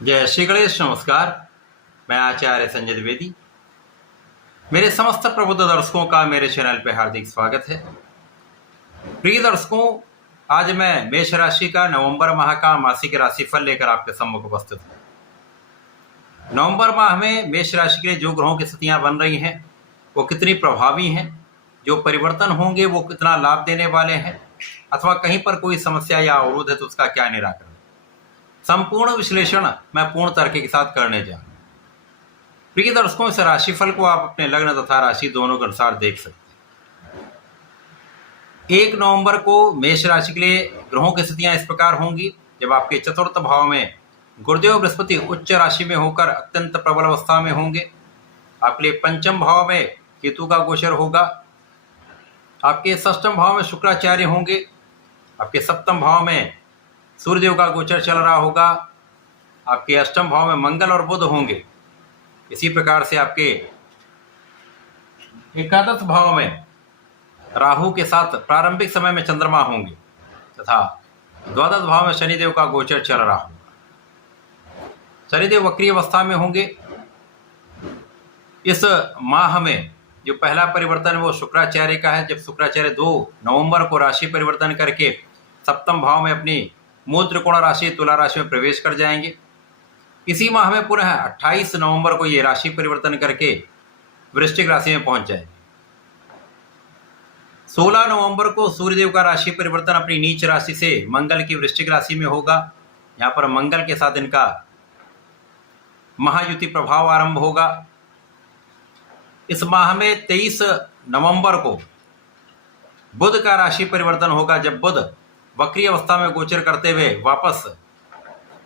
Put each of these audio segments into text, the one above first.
जय श्री गणेश। नमस्कार। मैं आचार्य संजय द्विवेदी। मेरे समस्त प्रबुद्ध दर्शकों का मेरे चैनल पर हार्दिक स्वागत है। प्रिय दर्शकों, आज मैं मेष राशि का नवंबर माह का मासिक राशिफल लेकर आपके सम्मुख उपस्थित हूँ। नवंबर माह में मेष राशि के लिए जो ग्रहों की स्थितियां बन रही हैं वो कितनी प्रभावी हैं, जो परिवर्तन होंगे वो कितना लाभ देने वाले हैं, अथवा कहीं पर कोई समस्या या अवरोध है तो उसका क्या निराकरण, संपूर्ण विश्लेषण मैं पूर्ण तर्क के साथ करने जा रहा हूं। प्रिय दर्शकों, इस राशिफल को आप अपने लग्न तथा राशि दोनों के अनुसार देख सकते हैं। 1 नवंबर को मेष राशि के लिए ग्रहों की स्थितियां इस प्रकार होंगी। जब आपके चतुर्थ भाव में गुरुदेव बृहस्पति उच्च राशि में होकर अत्यंत प्रबल अवस्था में होंगे। आपके लिए पंचम भाव में केतु का गोचर होगा। आपके षष्ठम भाव में शुक्राचार्य होंगे। आपके सप्तम भाव में सूर्यदेव का गोचर चल रहा होगा। आपके अष्टम भाव में मंगल और बुध होंगे। इसी प्रकार से आपके एकादश भाव में राहु के साथ प्रारंभिक समय में चंद्रमा होंगे तथा द्वादश भाव में शनिदेव का गोचर चल रहा होगा। शनिदेव वक्री अवस्था में होंगे। इस माह में जो पहला परिवर्तन है वो शुक्राचार्य का है। जब शुक्राचार्य 2 नवंबर को राशि परिवर्तन करके सप्तम भाव में अपनी मूल त्रिकोण राशि तुला राशि में प्रवेश कर जाएंगे। इसी माह में पुनः 28 नवंबर को ये राशि परिवर्तन करके वृश्चिक राशि में पहुंच जाएंगे। 16 नवंबर को सूर्यदेव का राशि परिवर्तन अपनी नीच राशि से मंगल की वृश्चिक राशि में होगा। यहाँ पर मंगल के साथ इनका महायुति प्रभाव आरंभ होगा। इस माह में 23 नवंबर को बुध का राशि परिवर्तन होगा, जब बुध वक्री अवस्था में गोचर करते हुए वापस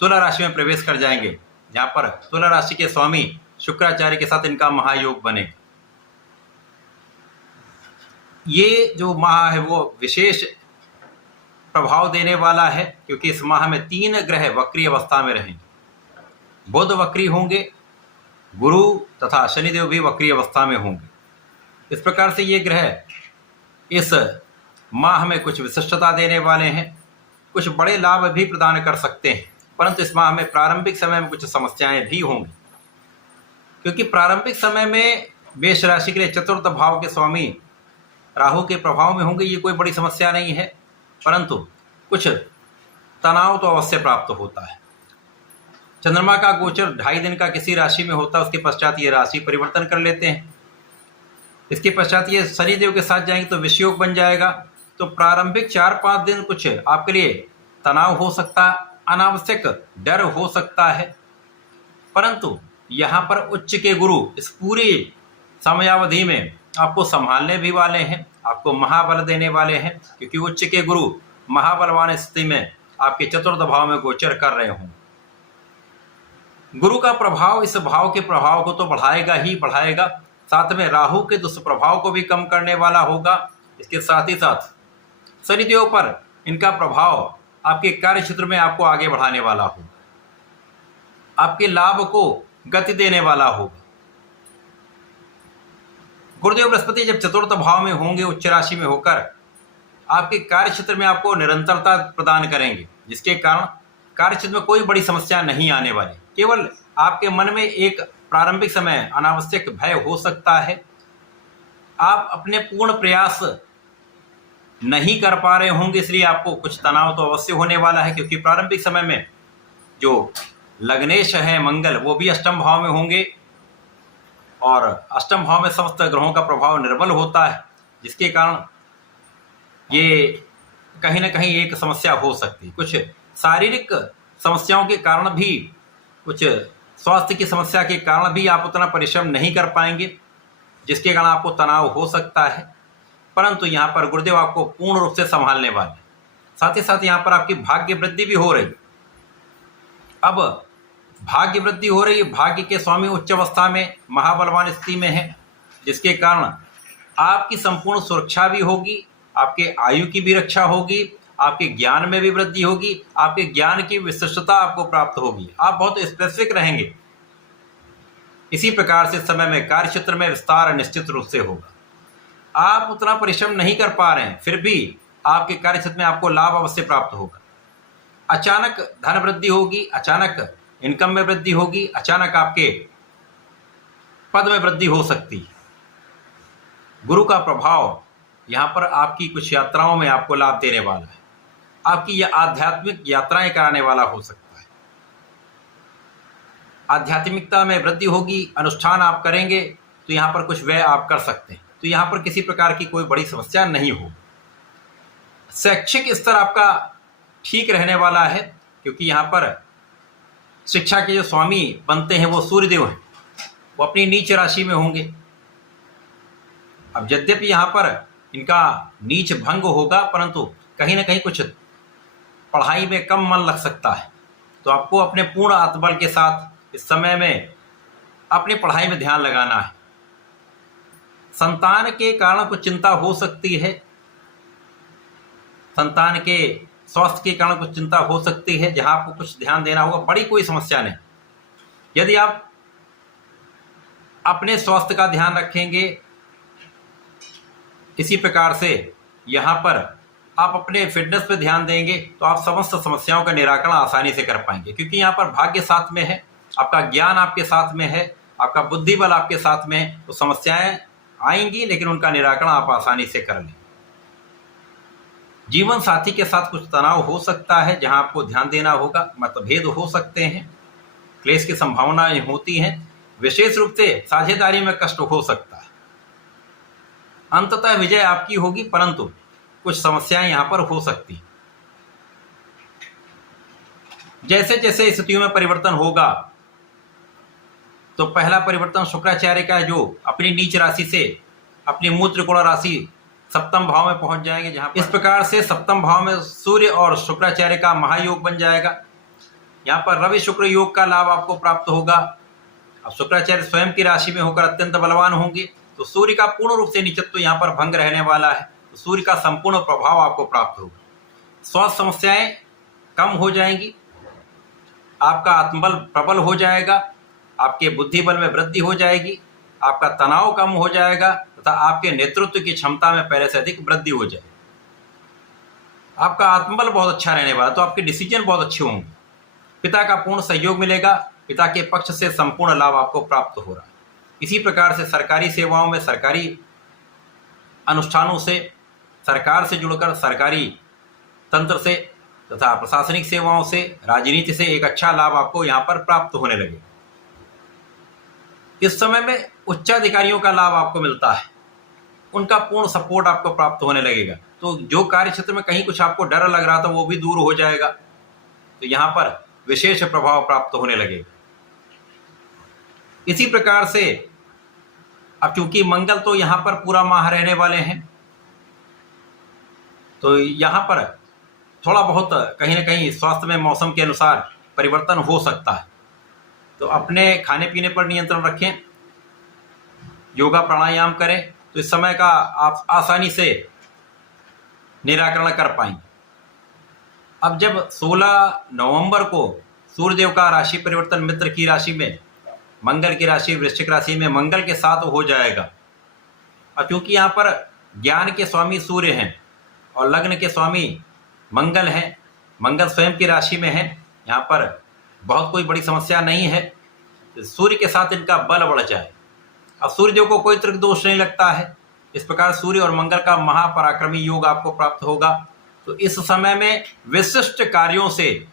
तुला राशि में प्रवेश कर जाएंगे, जहां पर तुला राशि के स्वामी शुक्राचार्य के साथ इनका महायोग बनेगा। ये जो माह है वो विशेष प्रभाव देने वाला है, क्योंकि इस माह में 3 ग्रह वक्री अवस्था में रहेंगे। बुध वक्री होंगे, गुरु तथा शनिदेव भी वक्री अवस्था में होंगे। इस प्रकार से ये ग्रह इस माह में कुछ विशिष्टता देने वाले हैं, कुछ बड़े लाभ भी प्रदान कर सकते हैं। परंतु इस माह में प्रारंभिक समय में कुछ समस्याएं भी होंगी, क्योंकि प्रारंभिक समय में मेष राशि के लिए चतुर्थ भाव के स्वामी राहु के प्रभाव में होंगे। ये कोई बड़ी समस्या नहीं है, परंतु कुछ तनाव तो अवश्य प्राप्त होता है। चंद्रमा का गोचर 2.5 दिन का किसी राशि में होता है, उसके पश्चात ये राशि परिवर्तन कर लेते हैं। इसके पश्चात ये शनिदेव के साथ जाएंगे तो विषयोग बन जाएगा। तो प्रारंभिक 4-5 दिन कुछ आपके लिए तनाव हो सकता है, अनावश्यक डर हो सकता है, परंतु यहाँ पर उच्च के गुरु इस पूरी समयावधि में आपको संभालने भी वाले हैं, आपको महाबल देने वाले हैं, क्योंकि उच्च के गुरु महाबलवान स्थिति में आपके चतुर्थ भाव में गोचर कर रहे हों। गुरु का प्रभाव इस भाव के प्रभाव को तो बढ़ाएगा ही बढ़ाएगा, साथ में राहु के दुष्प्रभाव को भी कम करने वाला होगा। इसके साथ ही साथ शनिदेव पर इनका प्रभाव आपके कार्य क्षेत्र में आपको आगे बढ़ाने वाला होगा, आपके लाभ को गति देने वाला होगा। गुरुदेव बृहस्पति जब चतुर्थ भाव में होंगे उच्च राशि में होकर आपके कार्य क्षेत्र में आपको निरंतरता प्रदान करेंगे, जिसके कारण कार्य क्षेत्र में कोई बड़ी समस्या नहीं आने वाली। केवल आपके मन में एक प्रारंभिक समय अनावश्यक भय हो सकता है। आप अपने पूर्ण प्रयास नहीं कर पा रहे होंगे, इसलिए आपको कुछ तनाव तो अवश्य होने वाला है, क्योंकि प्रारंभिक समय में जो लग्नेश है मंगल वो भी अष्टम भाव में होंगे और अष्टम भाव में समस्त ग्रहों का प्रभाव निर्बल होता है, जिसके कारण ये कहीं ना कहीं एक समस्या हो सकती है। कुछ शारीरिक समस्याओं के कारण भी, कुछ स्वास्थ्य की समस्या के कारण भी आप उतना परिश्रम नहीं कर पाएंगे, जिसके कारण आपको तनाव हो सकता है। परंतु यहाँ पर गुरुदेव आपको पूर्ण रूप से संभालने वाले, साथ ही साथ यहाँ पर आपकी भाग्य वृद्धि भी हो रही। अब भाग्य वृद्धि हो रही है, भाग्य के स्वामी उच्च अवस्था में महाबलवान स्थिति में है, जिसके कारण आपकी संपूर्ण सुरक्षा भी होगी, आपके आयु की भी रक्षा होगी, आपके ज्ञान में भी वृद्धि होगी, आपके ज्ञान की विशिष्टता आपको प्राप्त होगी, आप बहुत स्पेसिफिक रहेंगे। इसी प्रकार से समय में कार्य क्षेत्र में विस्तार निश्चित रूप से होगा। आप उतना परिश्रम नहीं कर पा रहे हैं, फिर भी आपके कार्य क्षेत्र में आपको लाभ अवश्य प्राप्त होगा। अचानक धन वृद्धि होगी, अचानक इनकम में वृद्धि होगी, अचानक आपके पद में वृद्धि हो सकती है। गुरु का प्रभाव यहाँ पर आपकी कुछ यात्राओं में आपको लाभ देने वाला है। आपकी यह आध्यात्मिक यात्राएं कराने वाला हो सकता है। आध्यात्मिकता में वृद्धि होगी, अनुष्ठान आप करेंगे तो यहाँ पर कुछ व्यय आप कर सकते हैं, तो यहाँ पर किसी प्रकार की कोई बड़ी समस्या नहीं हो। शैक्षिक स्तर आपका ठीक रहने वाला है, क्योंकि यहाँ पर शिक्षा के जो स्वामी बनते हैं वो सूर्यदेव हैं, वो अपनी नीच राशि में होंगे। अब यद्यपि यहाँ पर इनका नीच भंग होगा, परंतु कहीं ना कहीं कुछ पढ़ाई में कम मन लग सकता है, तो आपको अपने पूर्ण आत्मबल के साथ इस समय में अपनी पढ़ाई में ध्यान लगाना है। संतान के कारण कुछ चिंता हो सकती है, संतान के स्वास्थ्य के कारण कुछ चिंता हो सकती है, जहां आपको कुछ ध्यान देना होगा। बड़ी कोई समस्या नहीं। यदि आप अपने स्वास्थ्य का ध्यान रखेंगे, इसी प्रकार से यहाँ पर आप अपने फिटनेस पे ध्यान देंगे, तो आप समस्त समस्याओं का निराकरण आसानी से कर पाएंगे, क्योंकि यहाँ पर भाग्य साथ में है, आपका ज्ञान आपके साथ में है, आपका बुद्धि बल आपके साथ में है। तो समस्याएं आएंगी, लेकिन उनका निराकरण आप आसानी से कर लें। जीवन साथी के साथ कुछ तनाव हो सकता है, जहां आपको ध्यान देना होगा। मतभेद हो सकते हैं, क्लेश की संभावनाएं होती हैं। विशेष रूप से साझेदारी में कष्ट हो सकता है। अंततः विजय आपकी होगी, परंतु कुछ समस्याएं यहां पर हो सकती हैं। जैसे जैसे स्थितियों में परिवर्तन होगा, तो पहला परिवर्तन शुक्राचार्य का है, जो अपनी नीच राशि से अपनी मूल त्रिकोण राशि सप्तम भाव में पहुंच जाएंगे। जहां इस प्रकार से सप्तम भाव में सूर्य और शुक्राचार्य का महायोग बन जाएगा। यहाँ पर रवि शुक्र योग का लाभ आपको प्राप्त होगा। अब शुक्राचार्य स्वयं की राशि में होकर अत्यंत बलवान होंगे, तो सूर्य का पूर्ण रूप से नीचत्व यहाँ पर भंग रहने वाला है। तो सूर्य का संपूर्ण प्रभाव आपको प्राप्त होगा। स्वास्थ्य समस्याएं कम हो जाएंगी, आपका आत्मबल प्रबल हो जाएगा, आपके बुद्धि बल में वृद्धि हो जाएगी, आपका तनाव कम हो जाएगा तथा आपके नेतृत्व की क्षमता में पहले से अधिक वृद्धि हो जाएगी। आपका आत्मबल बहुत अच्छा रहने वाला, तो आपके डिसीजन बहुत अच्छे होंगे। पिता का पूर्ण सहयोग मिलेगा, पिता के पक्ष से संपूर्ण लाभ आपको प्राप्त हो रहा है। इसी प्रकार से सरकारी सेवाओं में, सरकारी अनुष्ठानों से, सरकार से जुड़कर सरकारी तंत्र से तथा प्रशासनिक सेवाओं से, राजनीति से एक अच्छा लाभ आपको यहाँ पर प्राप्त होने लगेगा। इस समय में उच्चाधिकारियों का लाभ आपको मिलता है, उनका पूर्ण सपोर्ट आपको प्राप्त होने लगेगा। तो जो कार्य क्षेत्र में कहीं कुछ आपको डर लग रहा था वो भी दूर हो जाएगा, तो यहाँ पर विशेष प्रभाव प्राप्त होने लगेगा। इसी प्रकार से अब चूंकि मंगल तो यहाँ पर पूरा माह रहने वाले हैं, तो यहाँ पर थोड़ा बहुत कहीं ना कहीं स्वास्थ्य में मौसम के अनुसार परिवर्तन हो सकता है, तो अपने खाने पीने पर नियंत्रण रखें, योगा प्राणायाम करें, तो इस समय का आप आसानी से निराकरण कर पाएंगे। अब जब 16 नवंबर को सूर्यदेव का राशि परिवर्तन मित्र की राशि में, मंगल की राशि वृश्चिक राशि में मंगल के साथ हो जाएगा। अब क्योंकि यहाँ पर ज्ञान के स्वामी सूर्य हैं और लग्न के स्वामी मंगल हैं, मंगल स्वयं की राशि में है, यहाँ पर बहुत कोई बड़ी समस्या नहीं है। सूर्य के साथ इनका बल बढ़ जाए। अब सूर्यदेव को कोई त्रिक दोष नहीं लगता है, इस प्रकार सूर्य और मंगल का महापराक्रमी योग आपको प्राप्त होगा। तो इस समय में विशिष्ट कार्यों से,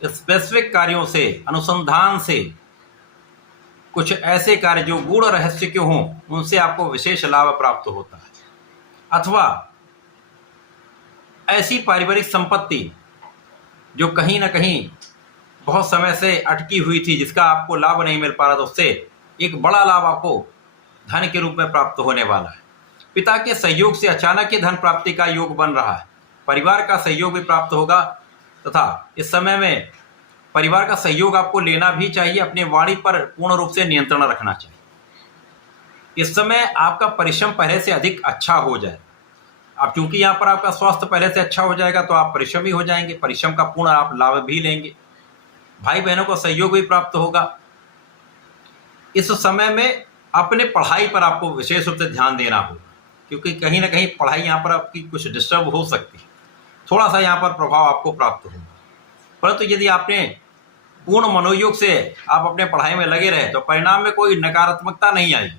स्पेसिफिक कार्यों से, अनुसंधान से, कुछ ऐसे कार्य जो गूढ़ रहस्य के हों, उनसे आपको विशेष लाभ प्राप्त होता है। अथवा ऐसी पारिवारिक संपत्ति जो कहीं ना कहीं बहुत समय से अटकी हुई थी, जिसका आपको लाभ नहीं मिल पा रहा, तो उससे एक बड़ा लाभ आपको धन के रूप में प्राप्त होने वाला है। पिता के सहयोग से अचानक ही धन प्राप्ति का योग बन रहा है। परिवार का सहयोग भी प्राप्त होगा, तथा इस समय में परिवार का सहयोग आपको लेना भी चाहिए। अपनी वाणी पर पूर्ण रूप से नियंत्रण रखना चाहिए। इस समय आपका परिश्रम पहले से अधिक अच्छा हो जाए। अब चूंकि यहाँ पर आपका स्वास्थ्य पहले से अच्छा हो जाएगा, तो आप परिश्रमी हो जाएंगे, परिश्रम का पूर्ण आप लाभ भी लेंगे। भाई बहनों को सहयोग भी प्राप्त होगा। इस समय में अपने पढ़ाई पर आपको विशेष रूप से ध्यान देना होगा, क्योंकि कहीं ना कहीं पढ़ाई यहाँ पर आपकी कुछ डिस्टर्ब हो सकती है, थोड़ा सा यहाँ पर प्रभाव आपको प्राप्त होगा। परंतु यदि आपने पूर्ण मनोयोग से आप अपने पढ़ाई में लगे रहे तो परिणाम में कोई नकारात्मकता नहीं आएगी।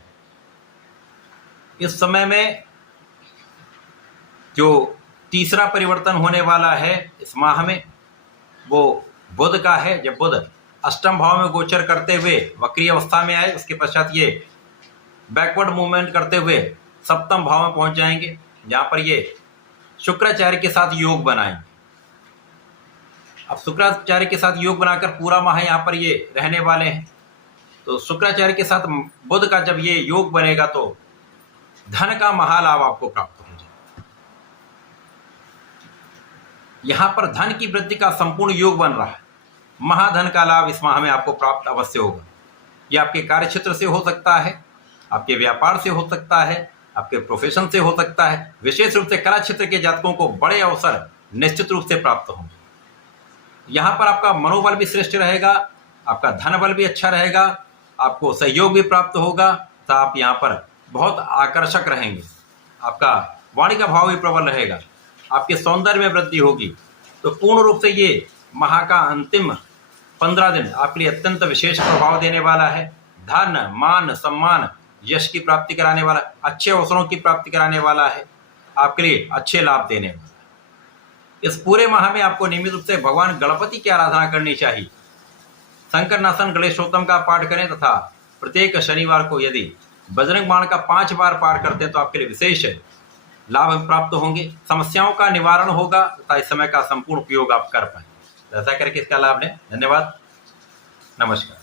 इस समय में जो तीसरा परिवर्तन होने वाला है इस माह में वो बुध का है। जब बुध अष्टम भाव में गोचर करते हुए वक्री अवस्था में आए, उसके पश्चात ये बैकवर्ड मूवमेंट करते हुए सप्तम भाव में पहुंच जाएंगे, जहां पर ये शुक्राचार्य के साथ योग बनाएंगे। अब शुक्राचार्य के साथ योग बनाकर पूरा माह यहाँ पर ये रहने वाले हैं। तो शुक्राचार्य के साथ बुध का जब ये योग बनेगा तो धन का महालाभ आपको प्राप्त हो जाएगा। यहाँ पर धन की वृद्धि का संपूर्ण योग बन रहा है। महाधन का लाभ इस माह में आपको प्राप्त अवश्य होगा। ये आपके कार्य क्षेत्र से हो सकता है, आपके व्यापार से हो सकता है, आपके प्रोफेशन से हो सकता है। विशेष रूप से कला क्षेत्र के जातकों को बड़े अवसर निश्चित रूप से प्राप्त होंगे। यहाँ पर आपका मनोबल भी श्रेष्ठ रहेगा, आपका धन बल भी अच्छा रहेगा, आपको सहयोग भी प्राप्त होगा, तो आप यहाँ पर बहुत आकर्षक रहेंगे। आपका वाणी का भाव भी प्रबल रहेगा, आपके सौंदर्य में वृद्धि होगी। तो पूर्ण रूप से ये माह का अंतिम 15 दिन आपके लिए अत्यंत विशेष प्रभाव देने वाला है। धन, मान, सम्मान, यश की प्राप्ति कराने वाला, अच्छे अवसरों की प्राप्ति कराने वाला है, आपके लिए अच्छे लाभ देने वाला है। इस पूरे माह में आपको नियमित रूप से भगवान गणपति की आराधना करनी चाहिए। शंकर नासन गणेशोत्तम का पाठ करें तथा प्रत्येक शनिवार को यदि बजरंग बाण का 5 बार पाठ करते हैं तो आपके लिए विशेष लाभ प्राप्त होंगे। समस्याओं का निवारण होगा तथा इस समय का संपूर्ण उपयोग आप कर पाएंगे। ऐसा करके इसका लाभ लें। धन्यवाद, नमस्कार।